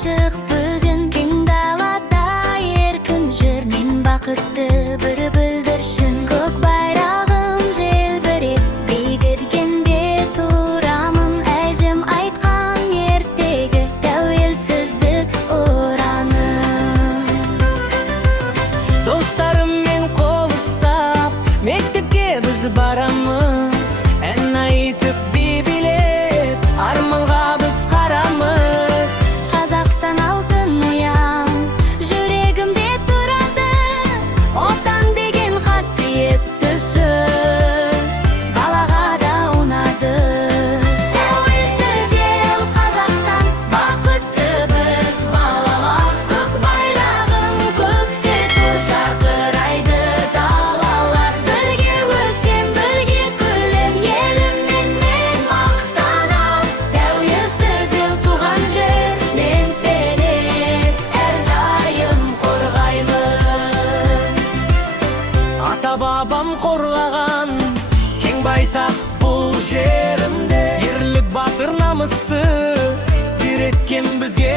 ашық бүгін кең далада еркін жүр. Мен бақытты бір бүлдіршін, көк байрағым желбіреп бейбергенде тұрамын. Әжем айтқан ертегі тәуелсіздік ұраным. Достарыммен қол ұстап мектепке біз барамыз. Ән айтып би билеп арманға біз қарамыз. Қазақстан алтын ұям жүрегімде тұрады. Отан деген қасиетті сөз балаға да ұнады. Тәуелсіз ел Қазақстан, бақытты біз балалар. Көк байрағым көкте тұр, жарқырайды далалар. Бірге өсем, бірге күлем, еліммен мен мақтанам. Тәуелсіз ел туған жер, мен сені әрдайым қорғаймын. Ата бабам қорғаған кең байтақ бұл жерімде, ерлік батыр намысты үйреткен бізге